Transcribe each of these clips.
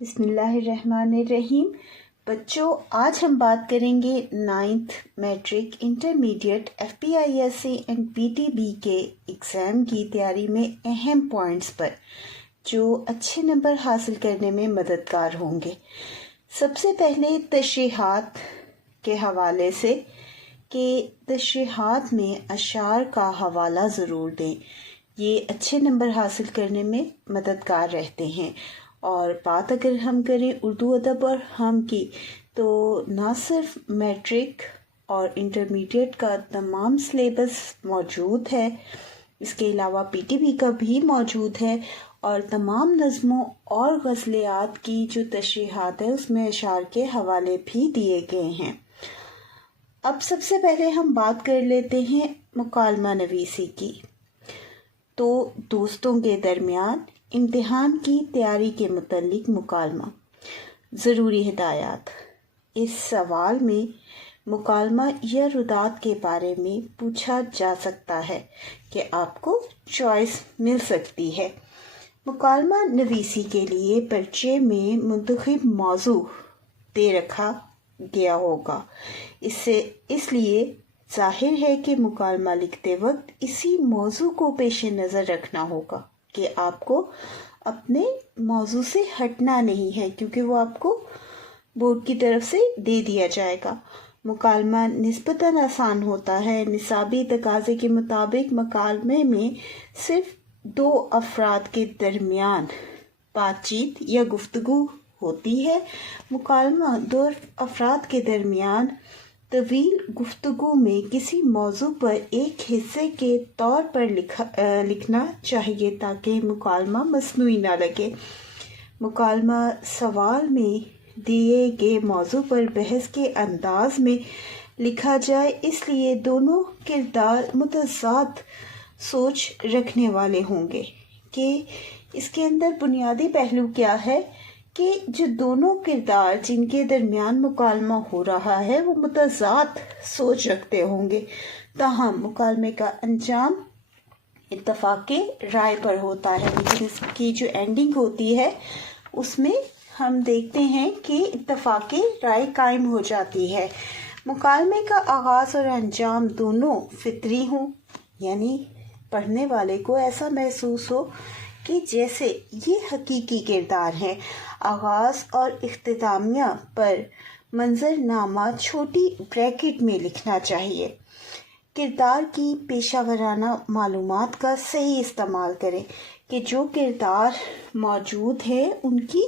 بسم اللہ الرحمن الرحیم۔ بچوں، آج ہم بات کریں گے 9th matric intermediate FPISC and PTB کے ایگزام کی تیاری میں اہم پوائنٹس پر جو اچھے نمبر حاصل کرنے میں مددگار ہوں گے۔ سب سے پہلے تشریحات کے حوالے سے کہ تشریحات میں اشعار کا حوالہ ضرور دیں، یہ اچھے نمبر حاصل کرنے میں مددگار رہتے ہیں۔ اور بات اگر ہم کریں اردو ادب اور ہم کی، تو نہ صرف میٹرک اور انٹرمیڈیٹ کا تمام سلیبس موجود ہے، اس کے علاوہ PTB کا بھی موجود ہے، اور تمام نظموں اور غزلیات کی جو تشریحات ہے اس میں اشعار کے حوالے بھی دیے گئے ہیں۔ اب سب سے پہلے ہم بات کر لیتے ہیں مکالمہ نویسی کی۔ تو دوستوں کے درمیان امتحان کی تیاری کے متعلق مکالمہ، ضروری ہدایات۔ اس سوال میں مکالمہ یا ردات کے بارے میں پوچھا جا سکتا ہے کہ آپ کو چوائس مل سکتی ہے۔ مکالمہ نویسی کے لیے پرچے میں منتخب موضوع دے رکھا گیا ہوگا، اس لیے ظاہر ہے کہ مکالمہ لکھتے وقت اسی موضوع کو پیش نظر رکھنا ہوگا کہ آپ کو اپنے موضوع سے ہٹنا نہیں ہے، کیونکہ وہ آپ کو بورڈ کی طرف سے دے دیا جائے گا۔ مکالمہ نسبتاً آسان ہوتا ہے۔ نصابی تقاضے کے مطابق مکالمے میں صرف 2 افراد کے درمیان بات چیت یا گفتگو ہوتی ہے۔ مکالمہ 2 افراد کے درمیان طویل گفتگو میں کسی موضوع پر ایک حصے کے طور پر لکھنا چاہیے تاکہ مکالمہ مصنوعی نہ لگے۔ مکالمہ سوال میں دیے گئے موضوع پر بحث کے انداز میں لکھا جائے، اس لیے دونوں کردار متضاد سوچ رکھنے والے ہوں گے۔ کہ اس کے اندر بنیادی پہلو کیا ہے کہ جو دونوں کردار جن کے درمیان مکالمہ ہو رہا ہے وہ متضاد سوچ رکھتے ہوں گے، تاہم مکالمے کا انجام اتفاق رائے پر ہوتا ہے، لیکن اس کی جو اینڈنگ ہوتی ہے اس میں ہم دیکھتے ہیں کہ اتفاق رائے قائم ہو جاتی ہے۔ مکالمے کا آغاز اور انجام دونوں فطری ہوں، یعنی پڑھنے والے کو ایسا محسوس ہو کہ جیسے یہ حقیقی کردار ہے۔ آغاز اور اختتامیہ پر منظرنامہ چھوٹی بریکٹ میں لکھنا چاہیے۔ کردار کی پیشہ ورانہ معلومات کا صحیح استعمال کریں کہ جو کردار موجود ہیں ان کی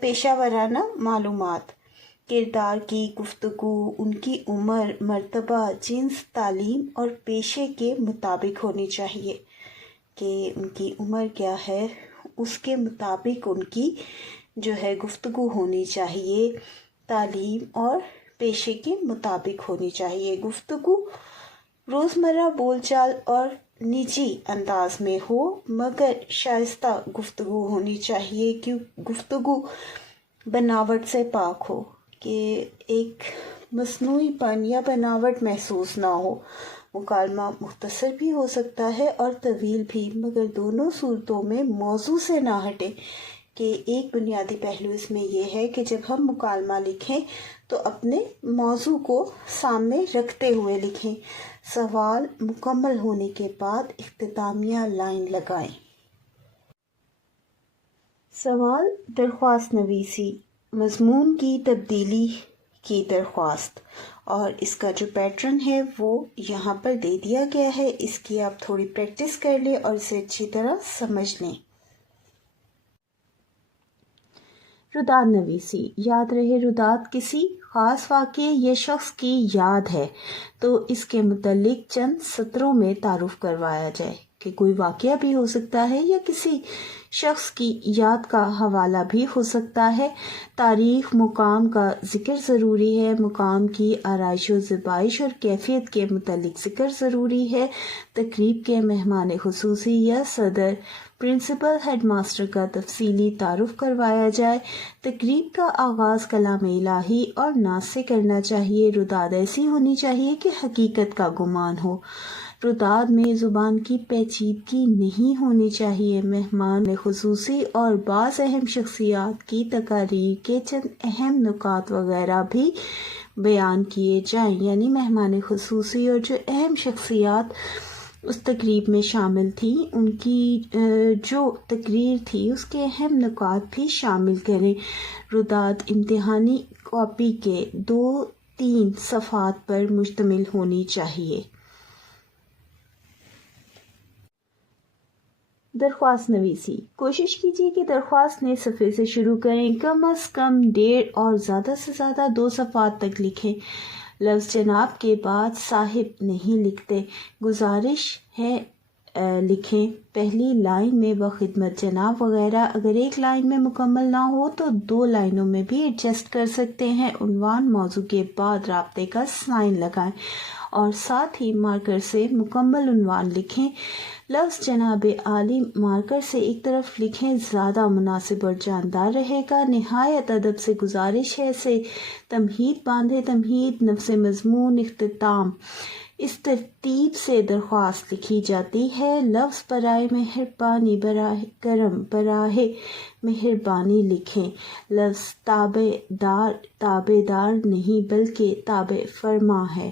پیشہ ورانہ معلومات، کردار کی گفتگو ان کی عمر، مرتبہ، جنس، تعلیم اور پیشے کے مطابق ہونی چاہیے کہ ان کی عمر کیا ہے، اس کے مطابق ان کی جو ہے گفتگو ہونی چاہیے، تعلیم اور پیشے کے مطابق ہونی چاہیے۔ گفتگو روزمرہ بول چال اور نجی انداز میں ہو، مگر شائستہ گفتگو ہونی چاہیے کہ گفتگو بناوٹ سے پاک ہو، کہ ایک مصنوعی پن یا بناوٹ محسوس نہ ہو۔ مکالمہ مختصر بھی ہو سکتا ہے اور طویل بھی، مگر دونوں صورتوں میں موضوع سے نہ ہٹے۔ کہ ایک بنیادی پہلو اس میں یہ ہے کہ جب ہم مکالمہ لکھیں تو اپنے موضوع کو سامنے رکھتے ہوئے لکھیں۔ سوال مکمل ہونے کے بعد اختتامیہ لائن لگائیں۔ سوال درخواست نویسی، مضمون کی تبدیلی کی درخواست، اور اس کا جو پیٹرن ہے وہ یہاں پر دے دیا گیا ہے، اس کی آپ تھوڑی پریکٹس کر لیں اور اسے اچھی طرح سمجھ لیں۔ ردات نویسی، یاد رہے ردات کسی خاص واقعے یا شخص کی یاد ہے تو اس کے متعلق چند سطروں میں تعارف کروایا جائے، کہ کوئی واقعہ بھی ہو سکتا ہے یا کسی شخص کی یاد کا حوالہ بھی ہو سکتا ہے۔ تاریخ، مقام کا ذکر ضروری ہے، مقام کی آرائش و زیبائش اور کیفیت کے متعلق ذکر ضروری ہے۔ تقریب کے مہمان خصوصی یا صدر، پرنسپل، ہیڈ ماسٹر کا تفصیلی تعارف کروایا جائے۔ تقریب کا آغاز کلام الہی اور نعت سے کرنا چاہیے۔ رداد ایسی ہونی چاہیے کہ حقیقت کا گمان ہو۔ رداد میں زبان کی پیچیدگی نہیں ہونی چاہیے۔ مہمان خصوصی اور بعض اہم شخصیات کی تقاریر کے چند اہم نکات وغیرہ بھی بیان کیے جائیں، یعنی مہمان خصوصی اور جو اہم شخصیات اس تقریب میں شامل تھی ان کی جو تقریر تھی اس کے اہم نکات بھی شامل کریں۔ رداد امتحانی کاپی کے 2-3 صفحات پر مشتمل ہونی چاہیے۔ درخواست نویسی: کوشش کیجیے کہ درخواست نئے صفحے سے شروع کریں، کم از کم 1.5 اور زیادہ سے زیادہ 2 صفحات تک لکھیں۔ لفظ جناب کے بعد صاحب نہیں لکھتے، گزارش ہے لکھیں۔ پہلی لائن میں بخدمت جناب وغیرہ اگر ایک لائن میں مکمل نہ ہو تو 2 لائنوں میں بھی ایڈجسٹ کر سکتے ہیں۔ عنوان موضوع کے بعد رابطے کا سائن لگائیں اور ساتھ ہی مارکر سے مکمل عنوان لکھیں۔ لفظ جناب عالی مارکر سے ایک طرف لکھیں، زیادہ مناسب اور جاندار رہے گا۔ نہایت ادب سے گزارش ہے سے تمہید باندھے، تمہید، نفس مضمون، اختتام، اس ترتیب سے درخواست لکھی جاتی ہے۔ لفظ برائے مہربانی، براہ کرم، براہ مہربانی لکھیں۔ لفظ تابع دار، تابع دار نہیں بلکہ تابع فرما ہے۔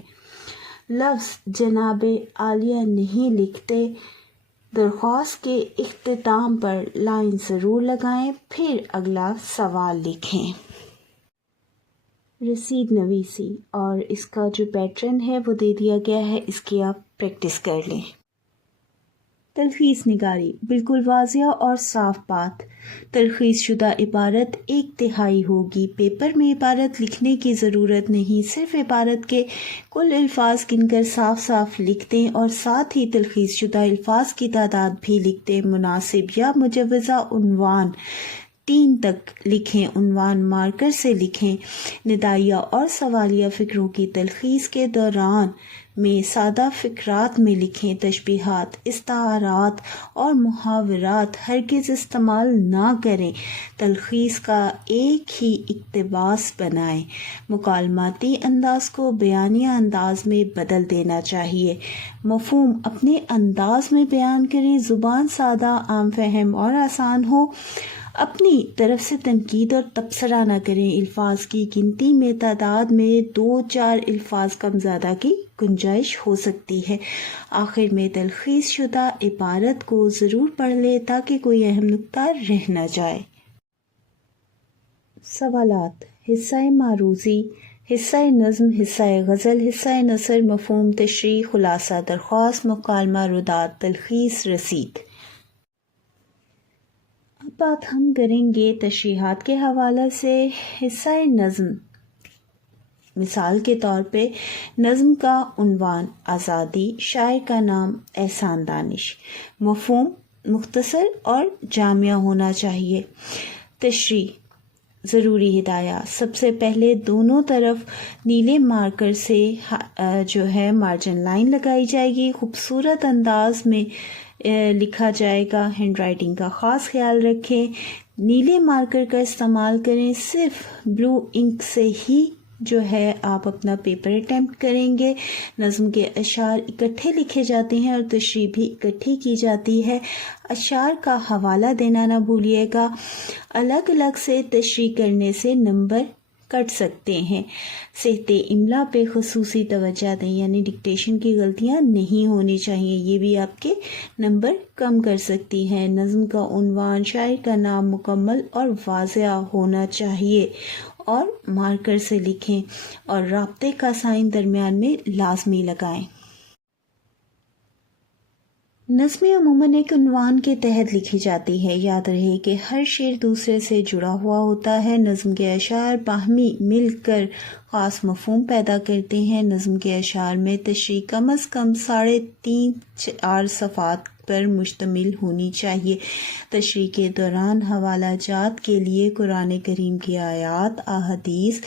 لفظ جناب عالیہ نہیں لکھتے۔ درخواست کے اختتام پر لائن ضرور لگائیں، پھر اگلا سوال لکھیں۔ رسید نویسی، اور اس کا جو پیٹرن ہے وہ دے دیا گیا ہے، اس کی آپ پریکٹس کر لیں۔ تلخیص نگاری: بالکل واضح اور صاف بات۔ تلخیص شدہ عبارت 1/3 ہوگی۔ پیپر میں عبارت لکھنے کی ضرورت نہیں، صرف عبارت کے کل الفاظ گن کر صاف صاف لکھ دیں اور ساتھ ہی تلخیص شدہ الفاظ کی تعداد بھی لکھ دیں۔ مناسب یا مجوزہ عنوان 3 تک لکھیں۔ عنوان مارکر سے لکھیں۔ ندائیہ اور سوالیہ فقروں کی تلخیص کے دوران میں سادہ فقرات میں لکھیں۔ تشبیہات، استعارات اور محاورات ہرگز استعمال نہ کریں۔ تلخیص کا ایک ہی اقتباس بنائیں۔ مکالماتی انداز کو بیانیہ انداز میں بدل دینا چاہیے۔ مفہوم اپنے انداز میں بیان کریں۔ زبان سادہ، عام فہم اور آسان ہو۔ اپنی طرف سے تنقید اور تبصرہ نہ کریں۔ الفاظ کی گنتی میں تعداد میں 2-4 الفاظ کم زیادہ کی گنجائش ہو سکتی ہے۔ آخر میں تلخیص شدہ عبارت کو ضرور پڑھ لیں تاکہ کوئی اہم نکتہ رہ نہ جائے۔ سوالات: حصہ معروضی، حصہ نظم، حصہ غزل، حصہ نثر، مفہوم، تشریح، خلاصہ، درخواست، مکالمہ، رداد، تلخیص، رسید۔ اب بات ہم کریں گے تشریحات کے حوالے سے۔ حصہ نظم، مثال کے طور پہ نظم کا عنوان آزادی، شاعر کا نام احسان دانش۔ مفہوم مختصر اور جامع ہونا چاہیے۔ تشریح، ضروری ہدایات: سب سے پہلے دونوں طرف نیلے مارکر سے جو ہے مارجن لائن لگائی جائے گی، خوبصورت انداز میں لکھا جائے گا۔ ہینڈ رائٹنگ کا خاص خیال رکھیں، نیلے مارکر کا استعمال کریں۔ صرف بلو انک سے ہی جو ہے آپ اپنا پیپر اٹیمپٹ کریں گے۔ نظم کے اشعار اکٹھے لکھے جاتے ہیں اور تشریح بھی اکٹھی کی جاتی ہے۔ اشعار کا حوالہ دینا نہ بھولیے گا۔ الگ الگ سے تشریح کرنے سے نمبر کٹ سکتے ہیں۔ صحت املا پہ خصوصی توجہ دیں، یعنی ڈکٹیشن کی غلطیاں نہیں ہونی چاہیے، یہ بھی آپ کے نمبر کم کر سکتی ہیں۔ نظم کا عنوان، شاعر کا نام مکمل اور واضح ہونا چاہیے اور مارکر سے لکھیں اور رابطے کا سائن درمیان میں لازمی لگائیں۔ نظمیں عموماً ایک عنوان کے تحت لکھی جاتی ہے۔ یاد رہے کہ ہر شعر دوسرے سے جڑا ہوا ہوتا ہے۔ نظم کے اشعار باہمی مل کر خاص مفہوم پیدا کرتے ہیں۔ نظم کے اشعار میں تشریح کم از کم 3.5-4 صفحات پر مشتمل ہونی چاہیے۔ تشریح کے دوران حوالہ جات کے لیے قرآن کریم کی آیات، احادیث،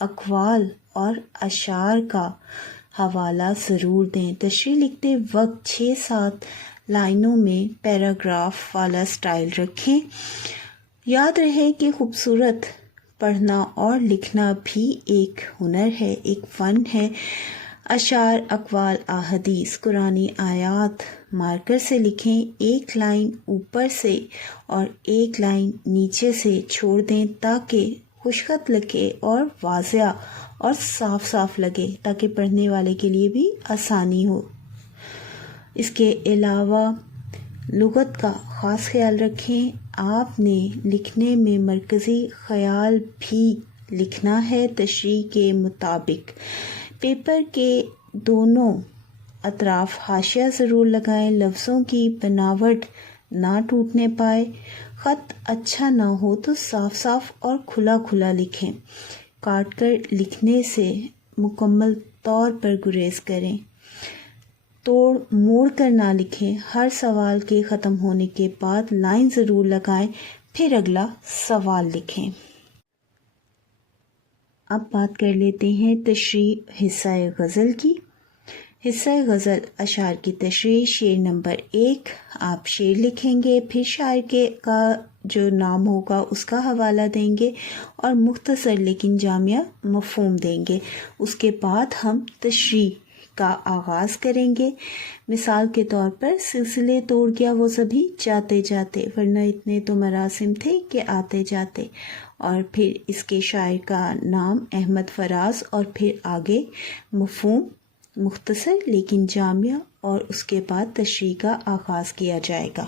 اقوال اور اشعار کا حوالہ ضرور دیں۔ تشریح لکھتے وقت 6-7 لائنوں میں پیراگراف والا سٹائل رکھیں۔ یاد رہے کہ خوبصورت پڑھنا اور لکھنا بھی ایک ہنر ہے، ایک فن ہے۔ اشعار، اقوال، احادیث، قرآنی آیات مارکر سے لکھیں. ایک لائن اوپر سے اور ایک لائن نیچے سے چھوڑ دیں تاکہ خوشخط لگے اور واضح اور صاف صاف لگے، تاکہ پڑھنے والے کے لیے بھی آسانی ہو. اس کے علاوہ لغت کا خاص خیال رکھیں. آپ نے لکھنے میں مرکزی خیال بھی لکھنا ہے تشریح کے مطابق. پیپر کے دونوں اطراف حاشیہ ضرور لگائیں. لفظوں کی بناوٹ نہ ٹوٹنے پائے. خط اچھا نہ ہو تو صاف صاف اور کھلا کھلا لکھیں. کاٹ کر لکھنے سے مکمل طور پر گریز کریں. توڑ موڑ کر نہ لکھیں. ہر سوال کے ختم ہونے کے بعد لائن ضرور لگائیں، پھر اگلا سوال لکھیں. اب بات کر لیتے ہیں تشریح حصہ غزل کی. حصہ غزل اشعار کی تشریح. شعر نمبر 1 آپ شعر لکھیں گے، پھر شاعر کا جو نام ہوگا اس کا حوالہ دیں گے اور مختصر لیکن جامع مفہوم دیں گے. اس کے بعد ہم تشریح کا آغاز کریں گے. مثال کے طور پر سلسلے توڑ گیا وہ سبھی جاتے جاتے، ورنہ اتنے تو مراسم تھے کہ آتے جاتے. اور پھر اس کے شاعر کا نام احمد فراز، اور پھر آگے مفہوم مختصر لیکن جامع، اور اس کے بعد تشریح کا آغاز کیا جائے گا.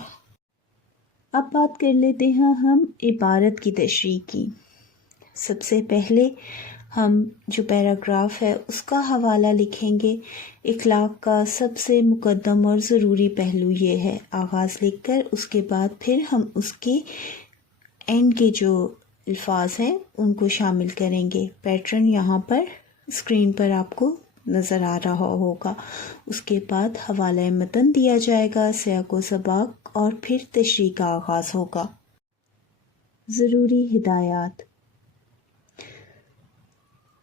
اب بات کر لیتے ہیں ہم عبارت کی تشریح کی. سب سے پہلے ہم جو پیراگراف ہے اس کا حوالہ لکھیں گے. اخلاق کا سب سے مقدم اور ضروری پہلو یہ ہے. آغاز لکھ کر اس کے بعد پھر ہم اس کے اینڈ کے جو الفاظ ہیں ان کو شامل کریں گے. پیٹرن یہاں پر اسکرین پر آپ کو نظر آ رہا ہوگا. اس کے بعد حوالہ متن دیا جائے گا، سیاق و سباق، اور پھر تشریح کا آغاز ہوگا. ضروری ہدایات.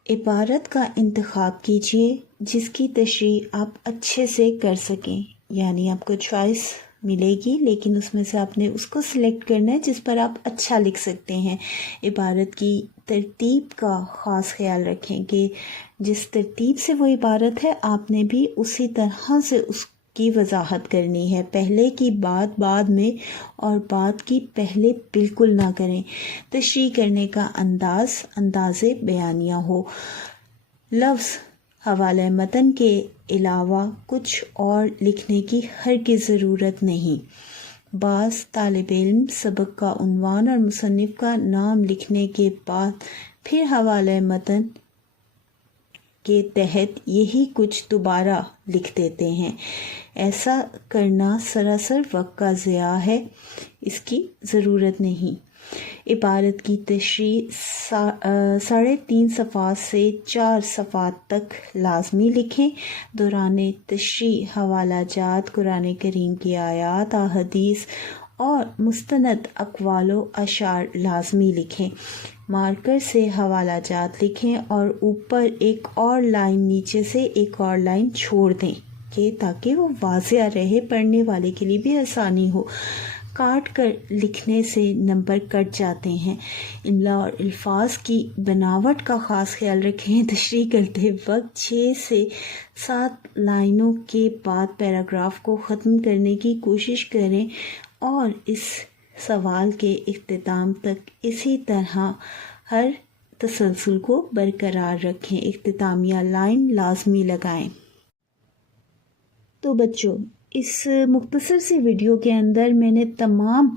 عبارت کا انتخاب کیجیے جس کی تشریح آپ اچھے سے کر سکیں. یعنی آپ کو چوائس ملے گی لیکن اس میں سے آپ نے اس کو سلیکٹ کرنا ہے جس پر آپ اچھا لکھ سکتے ہیں. عبارت کی ترتیب کا خاص خیال رکھیں کہ جس ترتیب سے وہ عبارت ہے آپ نے بھی اسی طرح سے اس کی وضاحت کرنی ہے. پہلے کی بات بعد میں اور بعد کی پہلے بالکل نہ کریں. تشریح کرنے کا انداز بیانیہ ہو. لفظ حوالہ متن کے علاوہ کچھ اور لکھنے کی ہرگز ضرورت نہیں. بعض طالب علم سبق کا عنوان اور مصنف کا نام لکھنے کے بعد پھر حوالہ متن کے تحت یہی کچھ دوبارہ لکھ دیتے ہیں. ایسا کرنا سراسر وقت کا ضیاع ہے، اس کی ضرورت نہیں. عبارت کی تشریح 3.5 صفحات سے 4 صفحات تک لازمی لکھیں. دوران تشریح حوالہ جات، قرآن کریم کی آیات، احادیث اور مستند اقوال و اشعار لازمی لکھیں. مارکر سے حوالہ جات لکھیں اور اوپر ایک اور لائن نیچے سے ایک اور لائن چھوڑ دیں کہ تاکہ وہ واضح رہے، پڑھنے والے کے لیے بھی آسانی ہو. کاٹ کر لکھنے سے نمبر کٹ جاتے ہیں. املا اور الفاظ کی بناوٹ کا خاص خیال رکھیں. تشریح کرتے وقت 6 سے 7 لائنوں کے بعد پیراگراف کو ختم کرنے کی کوشش کریں اور اس سوال کے اختتام تک اسی طرح ہر تسلسل کو برقرار رکھیں. اختتامیہ لائن لازمی لگائیں. تو بچوں، اس مختصر سی ویڈیو کے اندر میں نے تمام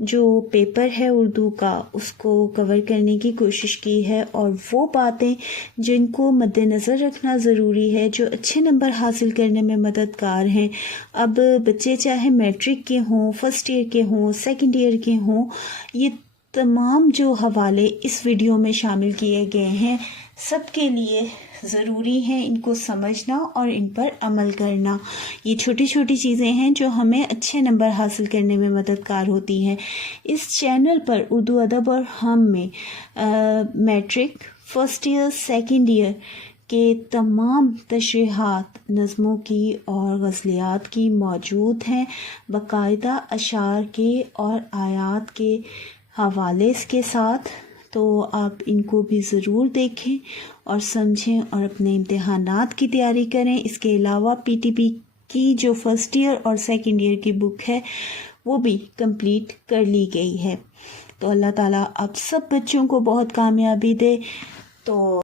جو پیپر ہے اردو کا اس کو کور کرنے کی کوشش کی ہے، اور وہ باتیں جن کو مد نظر رکھنا ضروری ہے، جو اچھے نمبر حاصل کرنے میں مددگار ہیں. اب بچے چاہے میٹرک کے ہوں، فرسٹ ایئر کے ہوں، سیکنڈ ایئر کے ہوں، یہ تمام جو حوالے اس ویڈیو میں شامل کیے گئے ہیں سب کے لیے ضروری ہیں ان کو سمجھنا اور ان پر عمل کرنا. یہ چھوٹی چھوٹی چیزیں ہیں جو ہمیں اچھے نمبر حاصل کرنے میں مددگار ہوتی ہیں. اس چینل پر اردو ادب اور ہم میں matric, first year, second year کے تمام تشریحات نظموں کی اور غزلیات کی موجود ہیں. باقاعدہ اشعار کے اور آیات کے حوالے کے ساتھ تو آپ ان کو بھی ضرور دیکھیں اور سمجھیں اور اپنے امتحانات کی تیاری کریں۔ اس کے علاوہ پی ٹی پی کی جو فرسٹ ایئر اور سیکنڈ ایئر کی بک ہے وہ بھی کمپلیٹ کر لی گئی ہے۔ تو اللہ تعالیٰ آپ سب بچوں کو بہت کامیابی دے۔ تو